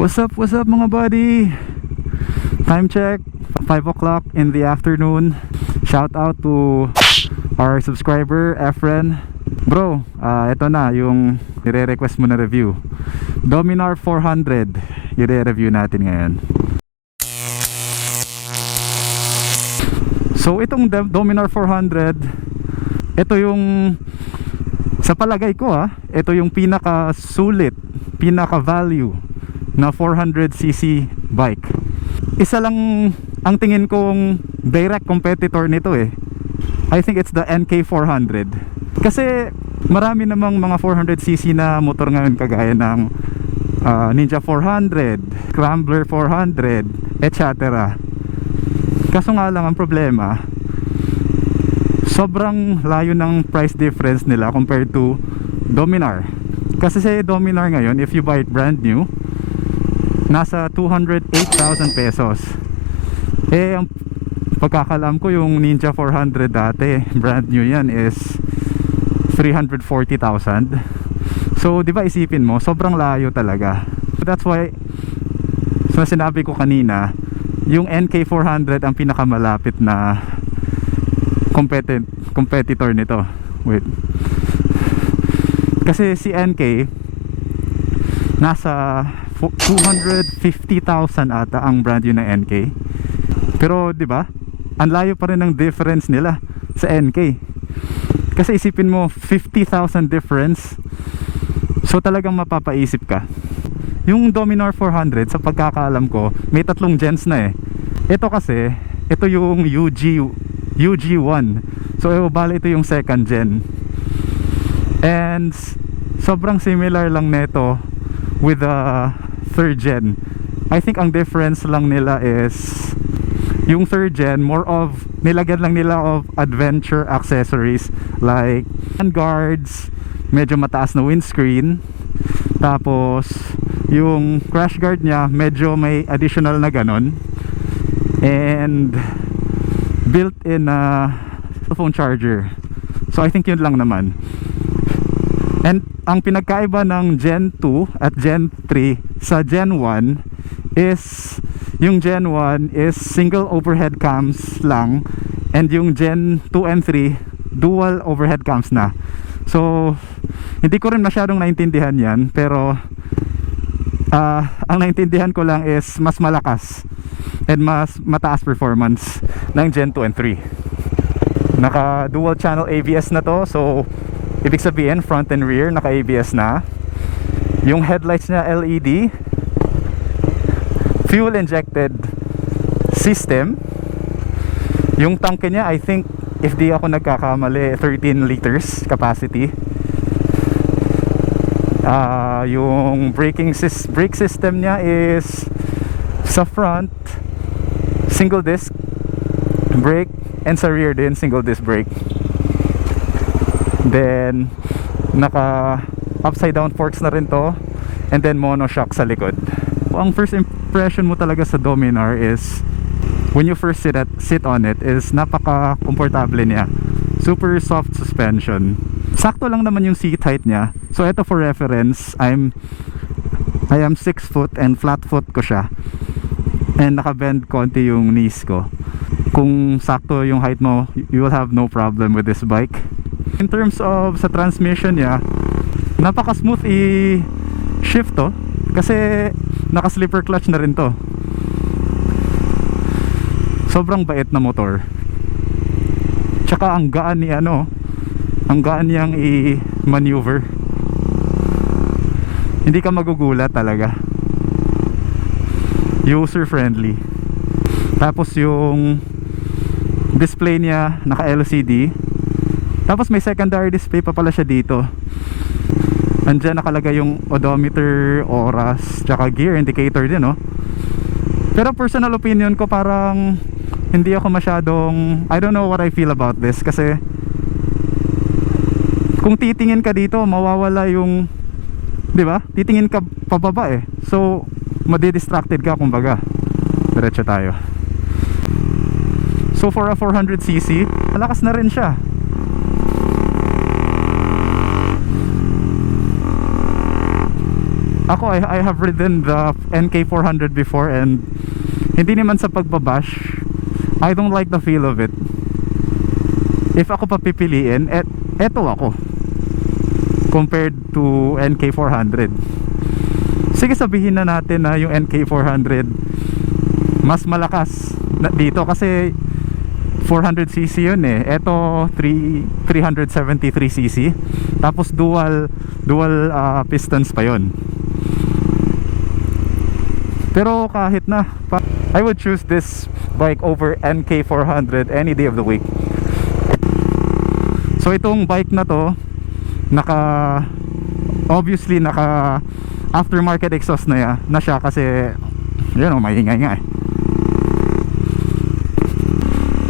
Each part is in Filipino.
What's up mga buddy? Time check, 5 o'clock in the afternoon. Shout out to our subscriber, Efren. Bro, ito na yung nire-request mo na review. Dominar 400 yung review natin ngayon. So itong Dominar 400, ito yung sa palagay ko ito yung pinaka sulit, pinaka value na 400cc bike. Isa lang ang tingin kong direct competitor nito I think it's the NK400. Kasi marami namang mga 400cc na motor ngayon kagaya ng Ninja 400, Scrambler 400, etc. Kaso nga lang ang problema, sobrang layo ng price difference nila compared to Dominar. Kasi sa Dominar ngayon, if you buy it brand new, nasa 208,000 pesos. Ang pagkakalam ko yung Ninja 400 dati, brand new yan, is 340,000. So di ba isipin mo, sobrang layo talaga. That's why sinabi ko kanina, yung NK400 ang pinakamalapit na competitor nito. Wait. Kasi si NK nasa 250,000 ata ang brand new na NK. Pero 'di ba? Ang layo pa rin ng difference nila sa NK. Kasi isipin mo 50,000 difference. So talagang mapapaisip ka. Yung Dominar 400 sa pagkakaalam ko, may tatlong gens na Ito kasi, ito yung UG1. So bale ito yung second gen. And sobrang similar lang nito with the third gen. I think ang difference lang nila is yung third gen, more of nilagyan lang nila of adventure accessories like guards, medyo mataas na windscreen, tapos yung crash guard niya medyo may additional na ganon, and built-in phone charger. So I think yun lang naman. And ang pinagkaiba ng Gen 2 at Gen 3 sa Gen 1 is yung Gen 1 is single overhead cams lang, and yung Gen 2 and 3 dual overhead cams na. So hindi ko rin masyadong naintindihan yan, pero ang naintindihan ko lang is mas malakas and mas mataas performance ng Gen 2 and 3. Naka dual channel ABS na to, so ibig sabihin front and rear naka ABS na. Yung headlights niya LED, fuel injected system. Yung tanke niya, I think if di ako nagkakamali, 13 liters capacity. Yung brake system niya is sa front single disc brake, and sa rear din single disc brake. Then naka upside down forks na rin to, and then monoshock sa likod. Ang first impression mo talaga sa Dominar is when you first sit on it is napaka komportable niya. Super soft suspension. Sakto lang naman yung seat height niya. So ito for reference, I am 6 foot and flat foot ko siya, and naka-bend konti yung knees ko. Kung sakto yung height mo, you will have no problem with this bike. In terms of sa transmission niya, napaka smooth i-shift to, kasi naka slipper clutch na rin to. Sobrang bait na motor. Tsaka ang gaan ni ang gaan niyang i-maneuver. Hindi ka magugulat talaga. User friendly. Tapos yung display niya naka LCD. Tapos may secondary display pa pala siya dito. Andiyan nakalagay yung odometer, oras, tsaka gear indicator din Pero personal opinion ko, parang hindi ako masyadong, I don't know what I feel about this. Kasi kung titingin ka dito, mawawala yung, di ba? Titingin ka pababa So madi-distracted ka kumbaga. Diretso tayo. So for a 400cc, malakas na rin siya. Ako, I have ridden the NK400 before, and hindi naman sa pagbabash, I don't like the feel of it. If ako papipiliin, eto ako compared to NK400. Sige, sabihin na natin na yung NK400 mas malakas dito kasi 400cc yun eh. Eto 373cc, tapos dual pistons pa yun. Pero kahit na, I would choose this bike over NK400 any day of the week. So itong bike na to, obviously naka aftermarket exhaust na siya kasi yun, maingay nga eh.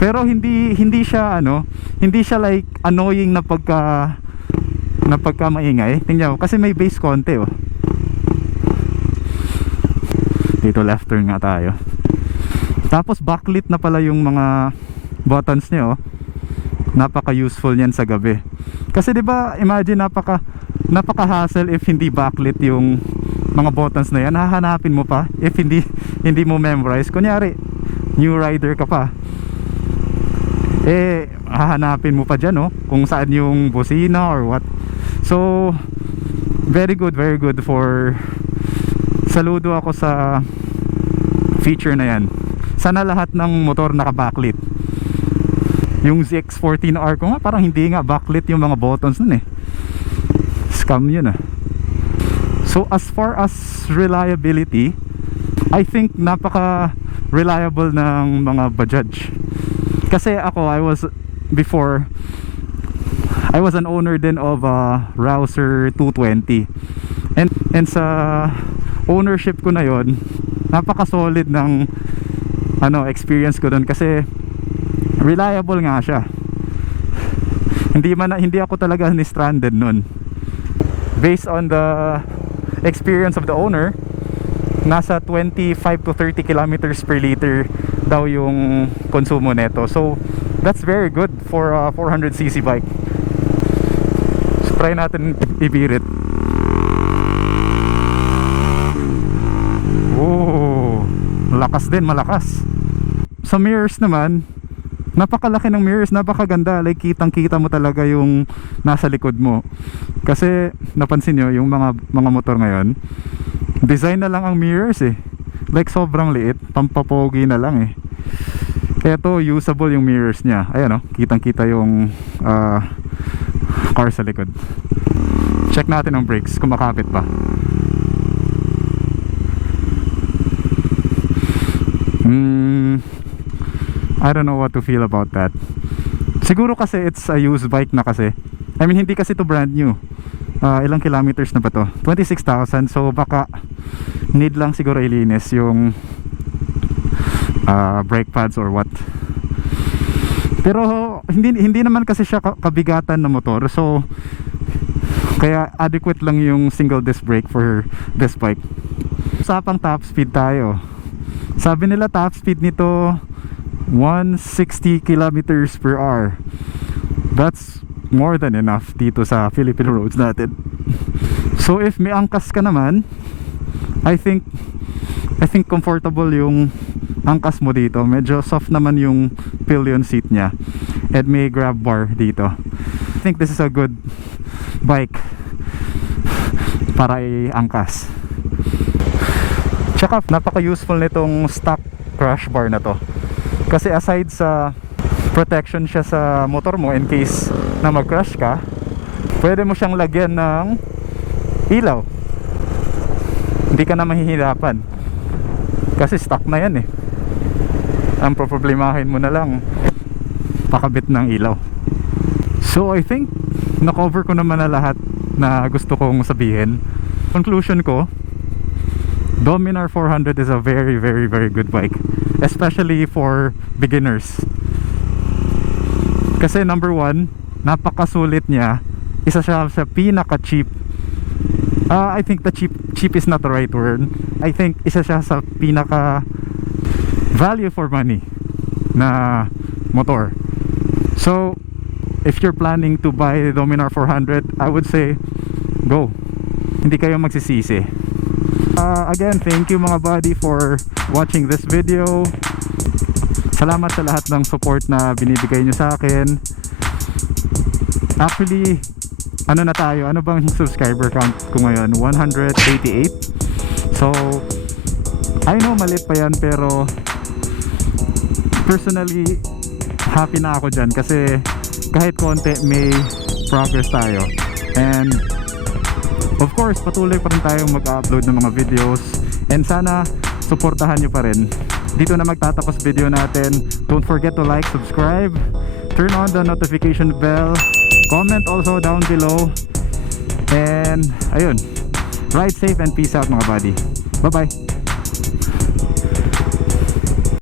Pero hindi siya hindi siya like annoying na pagka maingay. Tingnan mo kasi may bass konti oh. Dito left turn nga tayo. Tapos backlit na pala yung mga buttons niya oh. Napaka useful niyan sa gabi. Kasi 'di ba, imagine napaka hassle if hindi backlit yung mga buttons na yan. Hahanapin mo pa if hindi mo memorize. Kunyari new rider ka pa, hahanapin mo pa dyan kung saan yung busina or what. So very good for, saludo ako sa feature na yan. Sana lahat ng motor naka-backlit. Yung ZX14R ko nga parang hindi nga backlit yung mga buttons nun eh. Scam yun ah. So as far as reliability, I think napaka reliable ng mga Bajaj. Kasi ako, I was an owner din of a Rouser 220, and sa ownership ko na yon, napaka solid ng experience ko doon kasi reliable nga siya. Hindi ako talaga ni-stranded nun. Based on the experience of the owner, nasa 25 to 30 kilometers per liter daw yung konsumo neto. So that's very good for a 400cc bike. So try natin ibirit. Oh, malakas. Sa mirrors naman, napakalaki ng mirrors, napakaganda. Like kitang-kita mo talaga yung nasa likod mo. Kasi napansin nyo yung mga motor ngayon, design na lang ang mirrors eh. Like sobrang liit, pampapogi na lang eh. Eto, usable yung mirrors niya. Ayan kitang-kita yung car sa likod. Check natin ang brakes, kung makapit pa. I don't know what to feel about that. Siguro kasi it's a used bike na kasi. I mean, hindi kasi to brand new. Ilang kilometers na ba to? 26,000. So baka need lang siguro ilinis yung brake pads or what. Pero hindi naman kasi siya kabigatan na motor. So kaya adequate lang yung single disc brake for this bike. Usapang top speed tayo. Sabi nila top speed nito 160 kilometers per hour. That's more than enough dito sa Philippine roads natin. So if may angkas ka naman, I think comfortable yung angkas mo dito. Medyo soft naman yung pillion seat niya, and may grab bar dito. I think this is a good bike para i-angkas. Tsaka napaka useful nitong stock crash bar na to. Kasi aside sa protection siya sa motor mo in case na mag-crash ka, pwede mo siyang lagyan ng ilaw. Hindi ka na mahihirapan kasi stock na yan eh. Ang problemahin mo na lang pakabit ng ilaw. So I think na-cover ko naman na lahat na gusto kong sabihin. Conclusion ko, Dominar 400 is a very good bike, especially for beginners. Kasi number one, napakasulit niya. Isa siya sa pinaka cheap. I think the cheap is not the right word. I think isa siya sa pinaka value for money na motor. So if you're planning to buy the Dominar 400, I would say go. Hindi kayo magsisisi. Again, thank you mga buddy for watching this video. Salamat sa lahat ng support na binibigay nyo sa akin. Actually, ano na tayo? Ano bang subscriber count ko ngayon? 188. So, I know maliit pa yan, pero personally, happy na ako dyan kasi kahit konti may progress tayo. And of course, patuloy pa rin tayong mag-upload ng mga videos, and sana suportahan nyo pa rin. Dito na magtatapos video natin. Don't forget to like, subscribe, turn on the notification bell, comment also down below, and ayun, ride safe and peace out mga buddy. Bye bye.